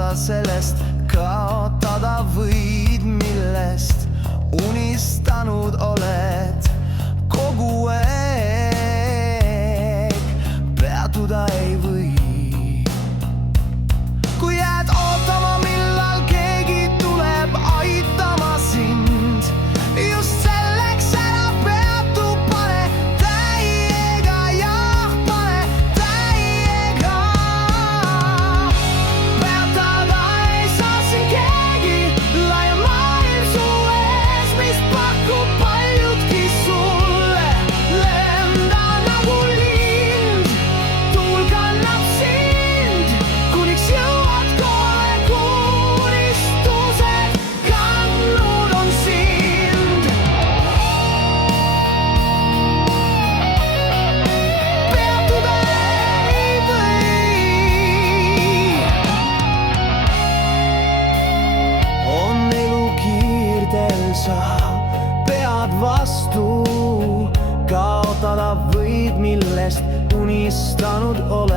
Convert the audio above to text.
sa sellest kaotada võid, millest unistanud oled kogu aeg. Peatuda ei või, kui jääd ootama, millal keegi tuleb aitama sind. Just selleks ära peatu, pane täiega, jah, pane täiega. Peatada ei saa siin keegi, laia maailm su ees, mis pakub paljudki sulle. Lenda nagu lind, tuul kannab sind, kuniks jõuad kohe, unistused kandnud on sind. Peatuda ei või. On elu kiirdel, sa pead vastu, kaotada võid, millest unistanud oled.